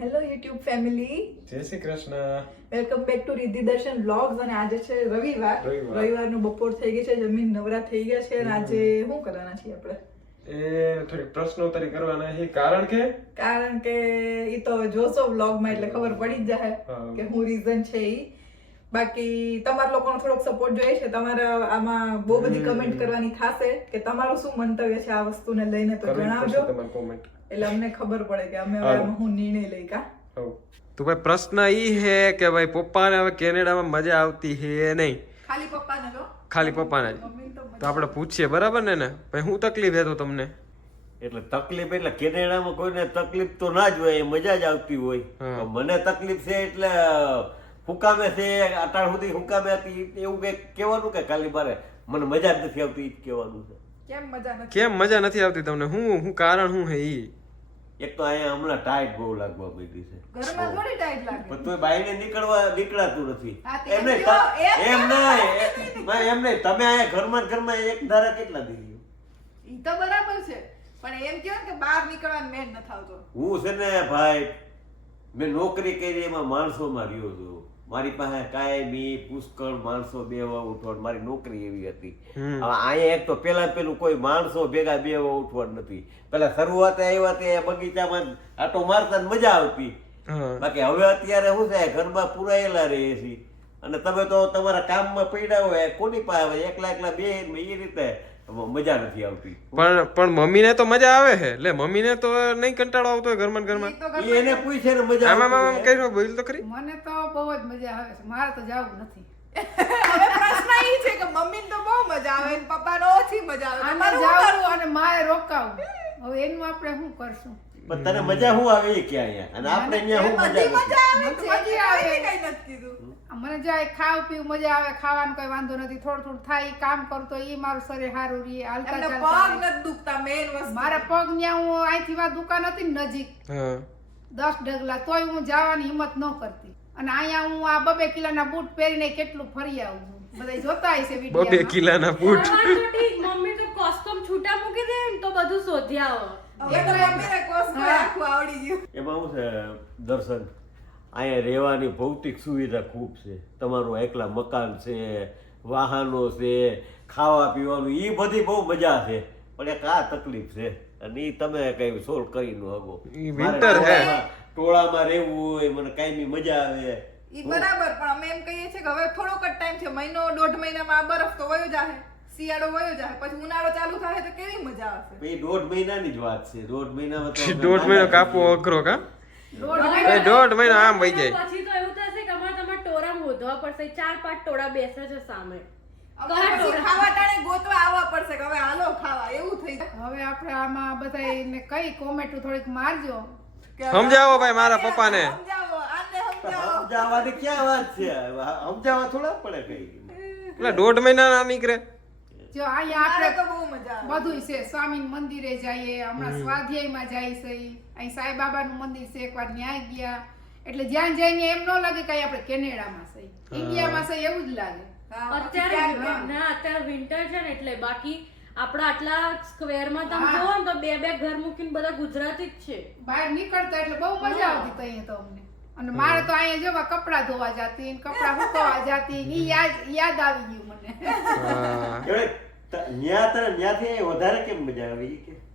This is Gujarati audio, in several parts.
Hello YouTube family Jai Shri Krishna. Welcome back to Riddhi Darshan vlogs અને આજે છે રવિવાર. રવિવારનો બપોર થઈ ગઈ છે જમીન નવરા થઈ ગયા છે અને આજે શું કરવાના છીએ આપણે? એ થોડીક પ્રશ્નોત્તરી કરવાના છે. કારણ કે? કારણ કે ઈ તો જોશો વ્લોગમાં એટલે ખબર પડી જ જાય કે હું રીઝન છે ઈ. બાકી તમારા લોકોનો થોડોક સપોર્ટ જોઈએ છે. તમારા આમાં બહુ બધી કમેન્ટ કરવાની થાશે કે તમારું શું મંતવ્ય છે આ વસ્તુને લઈને તો જણાવજો. તમારી કોમેન્ટ એટલે અમને ખબર પડે કે અમે હવે હું નિર્ણય લઈ કા. તો ભાઈ પ્રશ્ન ઈ હે કે ભાઈ પપ્પાને હવે કેનેડામાં મજા આવતી હે નહીં? ખાલી પપ્પાને જો ખાલી પપ્પાને જ. તો તો આપણે પૂછીએ બરાબર ને ને ભાઈ હું તકલીફ હે તો તમને? એટલે તકલીફ એટલે કેનેડામાં કોઈને તકલીફ તો ના જ હોય એ મજા જ આવતી હોય. મને તકલીફ છે એટલે હુકામે છે અટાણ સુધી હુકામે હતી એવું કઈ કહેવાનું કે ખાલી મારે? મને મજા જ નથી આવતી જ કહેવાનું છે. કેમ મજા નથી કેમ મજા નથી આવતી તમને? હું હું કારણ શું હે ઈ? એક તો અહીંયા હમણાં ટાઈટ બહુ લાગવા માંડી છે. ઘરમાં થોડી ટાઈટ લાગે. પણ તોય બાઈને નીકળવા નીકળાતું નથી. એમને એમને એમ નહીં કયો, ત- એમ એમ કયો, નહીં એ- એમ નહીં તમે અહીંયા ઘરમાં ઘરમાં એક ધારા કેટલા દીધી ઈ તો બરાબર છે પણ એમ ને કે બહાર નીકળવાનો મેળ ન થાવતો. હું છે ને ભાઈ મેં નોકરી કરી એમાં માણસો માં રહ્યો છું. મારી પાસે કાયમી પુષ્કળ માણસો બેવા ઉઠવાડ મારી નોકરી એવી હતી. હવે અહીંયા એક તો પેલા પેલું કોઈ માણસો ભેગા બેવા ઉઠવાડ નથી. પેલા શરૂઆતે આવ્યા તે બગીચામાં આટો મારતા મજા આવતી. બાકી હવે અત્યારે શું છે ઘરમાં પુરાયેલા રહે છે. અને તમે તો તમારા કામમાં પડ્યા હોય કોની પાસે? એકલા એકલા બે એ રીતે મજા નથી આવતી. પણ પણ મમ્મીને તો મજા આવે છે. લે મમ્મીને તો નહીં કંટાળો આવતો હોય ઘરમાં ઘરમાં. એને પૂછે ને મજા આમ આમાં. કર્યો બોલ તો ખરી? મને તો બહુ જ મજા આવે છે. મારે તો જાવું નથી. હવે પ્રશ્ન ઈ છે કે મમ્મીને તો બહુ મજા આવે ને પપ્પાને ઓછી મજા આવે. આને તમારું અને માએ રોકાવું. હવે એનું આપણે શું કરશું? પણ તને મજા શું આવે એ કે અહીંયા? અને આપણે અહીંયા શું મજા મજા આવે તો મજા બાકી કઈ નથી મને જાય ખાવ પીવ મજા આવે ખાવાનું કઈ વાંધો નથી થોડું થોડું થાય કામ કરું તો ઈ મારું શરીર સારું રહે હાલતા ચાલતા પગ નથી દુખતા મેન વસ્તુ. મારા પગ ન્યા હું અહીંથી વા દુકાન હતી નજીક. દસ ડગલા તોય હું જવાની હિંમત ન કરતી. અને અહીંયા હું આ બબે કિલાના બૂટ પહેરીને કેટલું ફરી આવું બધા જોતા હશે બબે કિલાના બૂટ. મમ્મી તો કોસ્ટ્યુમ છૂટા મૂકી દે ને તો બધું શોધ્યા આવો. એમાં શું છે દર્શન. અહીંયા રહેવાની ભૌતિક સુવિધા ખૂબ છે. તમારું એકલા મકાન છે વાહનો છે ખાવા પીવાનું એ બધી બહુ મજા છે. પણ એક આ તકલીફ છે. અને એ તમે કઈ સોલ્વ કરી ન હગો વિન્ટર છે. હે. ટોળામાં- રહેવું હોય મને કાંઈ મજા આવે. ઈ બરાબર પણ અમે એમ કહીએ છીએ કે હવે થોડોક જ ટાઈમ છે. મહિનો દોઢ મહિનામાં આ બરફ તો વયો જાહે. શિયાળો વયો જાય પછી ઉનાળો ચાલુ થાય તો કેવી મજા આવશે? એ દોઢ મહિનાની જ વાત છે. દોઢ મહિનામાં તો દોઢ મહિનો કાપો અઘરો કા? દોઢ મહિનો આમ વહી જાય. પછી તો એવું થશે કે અમારે તમારે ટોરા મોધવા પડશે. ચાર પાંચ ટોળા બેસે છે સામે. ખાવા ટાણે ગોતવા આવવા પડશે કે હવે હાલો ખાવા એવું થઈ જાય. હવે આપણે આમાં બધાને કઈ કોમેન્ટ થોડીક મારજો. કે સમજાવો ભાઈ મારા પપ્પાને. સમજાવો આને સમજાવો. સમજાવવાની ક્યાં વાત છે? સમજાવવા થોડા પડે કઈ. એટલે દોઢ મહિના ના નીકળે. જો અહીંયા આપણે તો બહુ મજા આવે. બધું છે. સ્વામી મંદિરે જઈએ હમણાં સ્વાધ્યાયમાં જાય છે અહીં સાંઈ બાબાનું મંદિર છે એકવાર ન્યાય ગયા. એટલે જ્યાં જઈને એમ ન લાગે કે આપણે કેનેડામાં છે. ઇન્ડિયામાં છે એવું જ લાગે. અત્યારે ના અત્યારે વિન્ટર છે ને એટલે બાકી આપણા આટલા સ્ક્વેરમાં તમે જોવો ને તો બે બે ઘર મૂકીને બધા ગુજરાતી જ છે. બહાર નીકળતા એટલે બહુ મજા આવતી તો અહીંયા તો અમને. અને મારે તો અહીંયા જોવા કપડાં ધોવા જતી કપડાં મૂકવા જતી ઈ યાદ યાદ આવી ગયું. વધારે કેમ મજા આવે કે?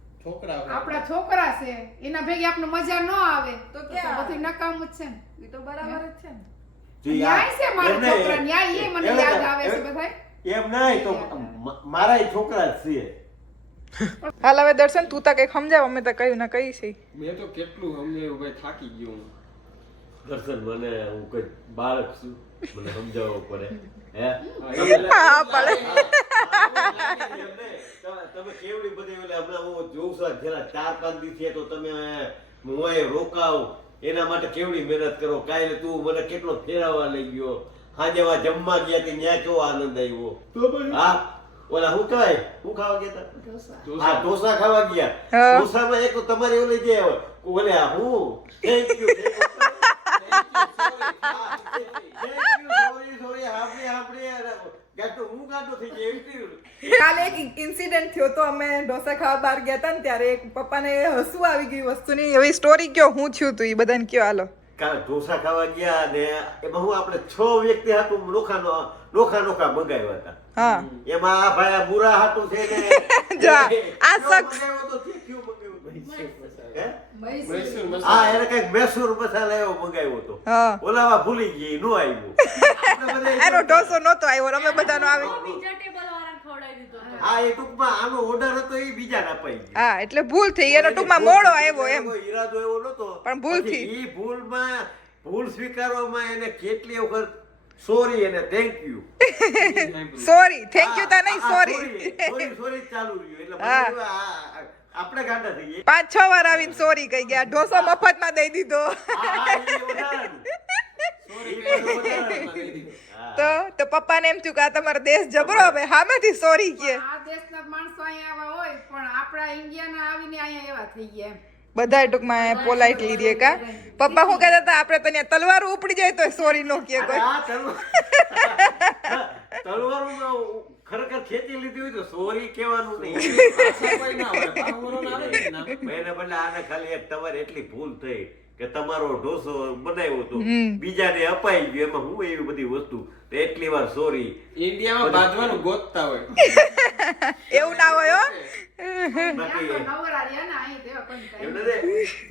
આપણા છોકરા છે. એના ભેગી આપણે મજા ન આવે. તો તો ક્યાં આવે? બધું નકામું જ છે ને. ઈ તો બરાબર જ છે ન્યાય છે મારા છોકરા ન્યાય એ મને યાદ આવે છે બધાય. એમ નહીં તો મ- છોકરા જ છે. હાલ હવે દર્શન તું તા કંઈક સમજાવ અમે તો કહ્યું ને કઈ છે. મેં તો કેટલું સમજાયું ભાઈ થાકી ગયો હું. દર્શન મને હું કઈ બાળક છું. મને સમજાવવો પડે. હે હા, પડે. તમે- તમે કેવડી બધી ઓલી હમણાં જોઉં છું છેલ્લા ચાર પાંચ દી છે તો તમે હું રોકાવ એના માટે કેવડી મહેનત કરો કાલે તું મને કેટલો ફેરવવા લઈ ગયો વા જમવા ગયા હતી ત્યાં કેવો આનંદ આવ્યો હા ઓલા શું કહેવાય શું ખાવા ગયા હતા હા ઢોસા ખાવા ગયા હા. ઢોસામાં એક તમારી ઓલી જે ઓલે હું થેન્ક યુ થઈ ગયો એવી? કાલે એક ઇન્સિડન્ટ થયો તો અમે ઢોસા ખાવા બહાર ગયા હતા ને ત્યારે એક પપ્પાને હસવું આવી ગયું વસ્તુની એવી સ્ટોરી કયો હું થયું તું એ બધાને કયો હાલો કાલે ઢોસા ખાવા ગયા અને એમાં હું આપણે છ વ્યક્તિ હતું નોખા નો- નોખા નોખા મંગાવ્યા હતા હા એમાં આ ભાઈ આ બુરા હાટું છે ને જો આ કયો શખ્સ. મંગાવ્યો તો તે કયો મંગાવ્યો તો? હે? મૈસૂર હા એને કંઈક મૈસૂર મસાલા એવો મંગાવ્યો હતો. ઓલામાં ભૂલી ગઈ નો આવ્યું. એનો ઢોસો નહોતો આવ્યો અમે બધાનો આવે બીજા ટેબલ વાળાને ખવડાવી દીધો હતો. હા એ ટૂંકમાં આનો ઓર્ડર હતો એ બીજાને અપાઈ ગયો. હા એટલે ભૂલ થઈ. એનો ટૂંકમાં મોડો આવ્યો એમ. ઈરાદો એવો નતો પણ ભૂલ થઈ. એ ભૂલમાં ભૂલ સ્વીકારવામાં એને કેટલી વખત સોરી એને thank you sorry thank you તા નહીં સોરી સોરી સોરી ચાલુ રહ્યું. એટલે આપણે ગાંડા થઈ ગયા. પાંચ છ વાર આવીને સોરી કહી ગયા. ઢોસો મફતમાં દઈ દીધો. બધું. તો તો પપ્પાને એમ થયું કે આ તમારો દેશ જબરો હવે. હામેથી સોરી કે. આ દેશના માણસો અહીંયા આવા હોય પણ આપણા ઇન્ડિયાના આવીને અહીંયા એવા થઈ ગયા બધાય ટૂંકમાં પોલાઇટ લીધી કા? પપ્પા શું કહેતા હતા? આપણે તો તલવાર ઉપડી જાય તો સોરી નો કે કોઈ. આ તલવાર- ખરેખર ખેતી લીધી હોય તો સોરી કહેવાનું નહીં. એને બદલે આને ખાલી એક તમારે એટલી ભૂલ થઈ કે તમારો ઢોસો બનાવ્યો હતો. બીજાને અપાઈ ગયો. એમાં હું એવી બધી વસ્તુ? તો એટલી વાર સોરી. ઇન્ડિયામાં બાંધવાનું ગોતતા હોય. એવું ના હોય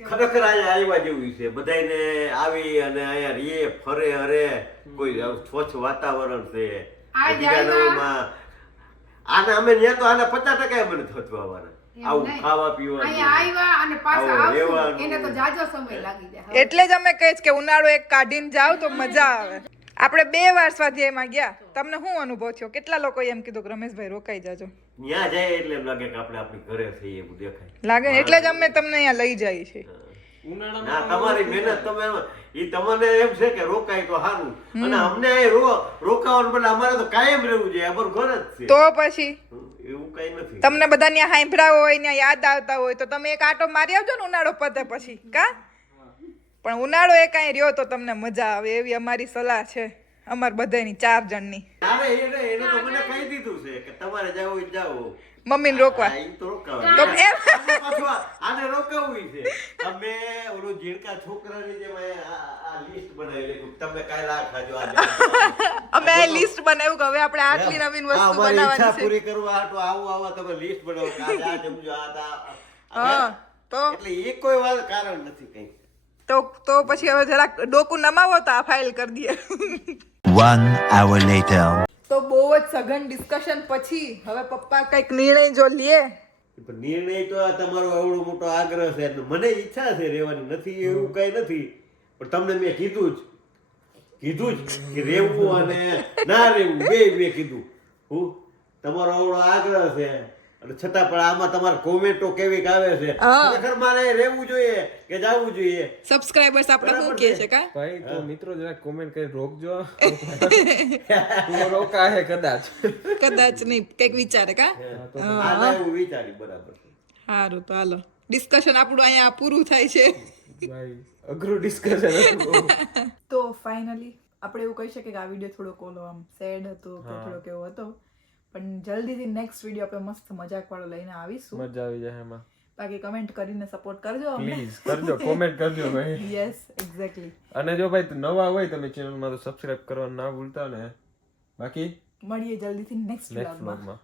ખરેખર અહીંયા આવ્યા જેવું છે. બધાને આવી અને અહીંયા રીએ ફરે હરે. કોઈ સ્વચ્છ વાતાવરણ છે. આ બીજા જાયમાં- નવમાં આને અમે ન્યા તો આના પચાસ ટકા મને થતવાવાના એમ આવું નહીં. ખાવા પીવા અહીંયા આવ્યા અને પાછા આવું આવશું. રહેવાનું. એને તો જાજો સમય લાગી જાય. હવે. એટલે જ અમે કહીશ કે ઉનાળો એક કાઢીને જાવ તો મજા આવે. આપણે બે વાર સ્વાધ્યાયમાં ગયા. તમને શું અનુભવ થયો? કેટલા લોકોએ એમ કીધું કે રમેશભાઈ રોકાઈ જાજો. ત્યાં જાય એટલે એમ લાગે કે આપણે આપણી ઘરે છીએ એવું દેખાય. લાગે એટલે જ અમે તમને અહીંયા લઈ જઈએ છીએ. ના તમારી મહેનત તમે એ તમને એમ છે કે રોકાય તો સારું અને અમને એ રોકાવાનું બદલે અમારે તો કાયમ રહેવું જોઈએ અમારું ઘર જ છે. તો પછી? એવું કઈ નથી. તમને બધા ત્યાં સાંભળ્યા હોય ત્યાં યાદ આવતા હોય તો તમે એક આટો મારી આવજો ને ઉનાળો પતે પછી કા? પણ ઉનાળો એ કાંઈ રહ્યો તો તમને મજા આવે એવી અમારી સલાહ છે અમાર બધાની ચાર જણની. અરે એને એને તો મને કહી દીધું છે કે તમારે જાવ જાઓ. મમ્મીને રોકવા. તો તો એમ. આને પાછું આ- આને રોકાવું છે. તમે ઓલું જીણકા છોકરાની જેમ આ આ લિસ્ટ બનાવી તમે કાલે આ ખાજો અમે આ લિસ્ટ બનાવ્યું કે હવે આપણે આટલી નવીન વસ્તુ બનાવવાની છે. પૂરી કરવા આટો આવું આવા તમે લિસ્ટ બનાવો કે આ જમજો આ આ- આ. હા તો? એટલે એ કોઈ વાત કારણ નથી કઈ. તો તો પછી હવે જરાક ડોકું નમાવો તો આ ફાઇલ કરી દઈએ. One hour later. તો બહુ જ સઘન ડિસ્કશન પછી હવે પપ્પા કંઈક નિર્ણય જો લે. નિર્ણય તો આ તમારો એવડો મોટો આગ્રહ છે મને ઈચ્છા છે રહેવાની નથી એવું કઈ નથી. પણ તમને મેં કીધું જ કીધું જ કે રહેવું અને ના રહેવું બે બે કીધું. હું? તમારો એવડો આગ્રહ છે. અને છતાં પણ આમાં તમારા કોમેન્ટો કેવી આવે છે? ખરેખર મારે રહેવું જોઈએ કે જવું જોઈએ? સબસ્ક્રાઇબર્સ આપણા શું કહે છે. કા? ભાઈ તો મિત્રો જરા કોમેન્ટ કરી રોકજો. રોકા હે કદાચ. કદાચ નહીં કંઈક વિચારે કા? આ ના વિચારી બરાબર સારું તો હાલો. ડિસ્કશન આપણું અહીંયા પૂરું થાય છે. અઘરું ડિસ્કશન તો ફાઇનલી આપણે એવું કહી શકીએ કે આ વીડિયો થોડો કોલો આમ સેડ હતો કે થોડોક એવો હતો. પણ જલ્દીથી નેક્સ્ટ વીડિયો આપણે મસ્ત મજાક વાળો લઈને આવીશું. મજા આવી જાય એમાં. બાકી કમેન્ટ કરીને સપોર્ટ કરજો પ્લીઝ કરજો કોમેન્ટ કરજો ભાઈ. યસ એક્ઝેક્ટલી અને જો ભાઈ નવા હોય તમે ચેનલમાં તો સબસ્ક્રાઇબ કરવાનું ના ભૂલતા ને. બાકી? મળીએ જલ્દીથી નેક્સ્ટ વ્લોગમાં